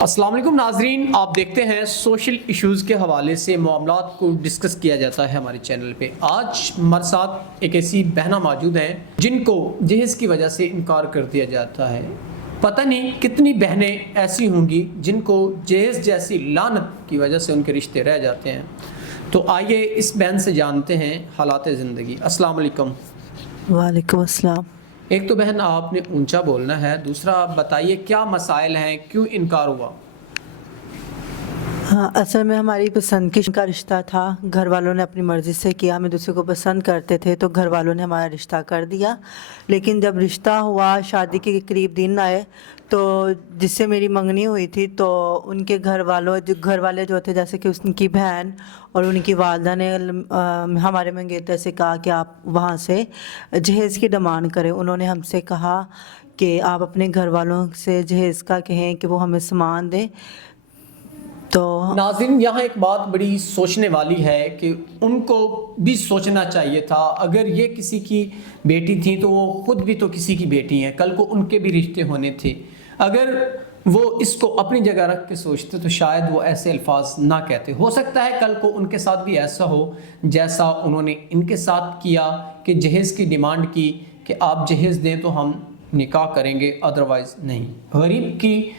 السلام علیکم ناظرین، آپ دیکھتے ہیں سوشل ایشوز کے حوالے سے معاملات کو ڈسکس کیا جاتا ہے ہمارے چینل پہ۔ آج ہمارے ساتھ ایک ایسی بہنہ موجود ہیں جن کو جہیز کی وجہ سے انکار کر دیا جاتا ہے۔ پتہ نہیں کتنی بہنیں ایسی ہوں گی جن کو جہیز جیسی لعنت کی وجہ سے ان کے رشتے رہ جاتے ہیں۔ تو آئیے اس بہن سے جانتے ہیں حالات زندگی۔ السلام علیکم۔ وعلیکم السلام۔ ایک تو بہن آپ نے اونچا بولنا ہے، دوسرا آپ بتائیے کیا مسائل ہیں، کیوں انکار ہوا؟ ہاں، اصل میں ہماری پسند کا رشتہ تھا، گھر والوں نے اپنی مرضی سے کیا، ہم دوسرے کو پسند کرتے تھے تو گھر والوں نے ہمارا رشتہ کر دیا۔ لیکن جب رشتہ ہوا، شادی کے قریب دن آئے تو جس سے میری منگنی ہوئی تھی تو ان کے گھر والے جو تھے، جیسے کہ ان کی بہن اور ان کی والدہ نے ہمارے منگیتر سے کہا کہ آپ وہاں سے جہیز کی ڈیمانڈ کریں۔ انہوں نے ہم سے کہا کہ آپ اپنے گھر والوں سے جہیز کا کہیں کہ وہ ہمیں سامان دیں۔ تو ناظرین، یہاں ایک بات بڑی سوچنے والی ہے کہ ان کو بھی سوچنا چاہیے تھا۔ اگر یہ کسی کی بیٹی تھی تو وہ خود بھی تو کسی کی بیٹی ہیں، کل کو ان کے بھی رشتے ہونے تھے۔ اگر وہ اس کو اپنی جگہ رکھ کے سوچتے تو شاید وہ ایسے الفاظ نہ کہتے۔ ہو سکتا ہے کل کو ان کے ساتھ بھی ایسا ہو جیسا انہوں نے ان کے ساتھ کیا کہ جہیز کی ڈیمانڈ کی کہ آپ جہیز دیں تو ہم نکاح کریں گے، ادروائز نہیں۔ غریب کی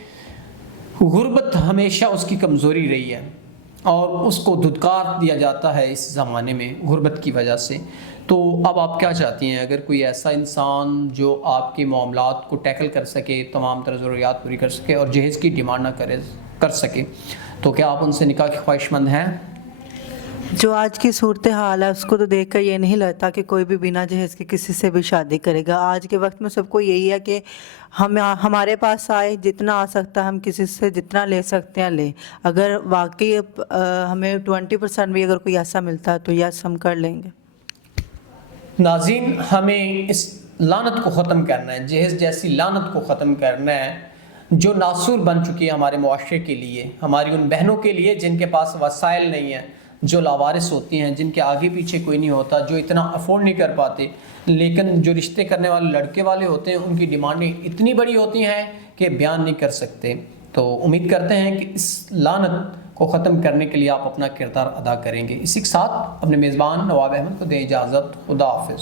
غربت ہمیشہ اس کی کمزوری رہی ہے اور اس کو دھتکار دیا جاتا ہے اس زمانے میں غربت کی وجہ سے۔ تو اب آپ کیا چاہتی ہیں؟ اگر کوئی ایسا انسان جو آپ کے معاملات کو ٹیکل کر سکے، تمام طرح ضروریات پوری کر سکے اور جہیز کی ڈیمانڈ نہ کر سکے، تو کیا آپ ان سے نکاح کی خواہش مند ہیں؟ جو آج کی صورتحال ہے اس کو تو دیکھ کر یہ نہیں لگتا کہ کوئی بھی بنا جہیز کے کسی سے بھی شادی کرے گا۔ آج کے وقت میں سب کو یہی ہے کہ ہمارے پاس آئے، جتنا آ سکتا ہے ہم کسی سے جتنا لے سکتے ہیں لیں۔ اگر واقعی ہمیں 20% بھی اگر کوئی ایسا ملتا ہے تو یس ہم کر لیں گے۔ ناظرین، ہمیں اس لعنت کو ختم کرنا ہے، جہیز جیسی لعنت کو ختم کرنا ہے جو ناسور بن چکی ہے ہمارے معاشرے کے لیے، ہماری ان بہنوں کے لیے جن کے پاس وسائل نہیں ہیں، جو لاوارث ہوتی ہیں، جن کے آگے پیچھے کوئی نہیں ہوتا، جو اتنا افورڈ نہیں کر پاتے، لیکن جو رشتے کرنے والے لڑکے والے ہوتے ہیں ان کی ڈیمانڈیں اتنی بڑی ہوتی ہیں کہ بیان نہیں کر سکتے۔ تو امید کرتے ہیں کہ اس لعنت کو ختم کرنے کے لیے آپ اپنا کردار ادا کریں گے۔ اسی کے ساتھ اپنے میزبان نواب احمد کو دیں اجازت۔ خدا حافظ۔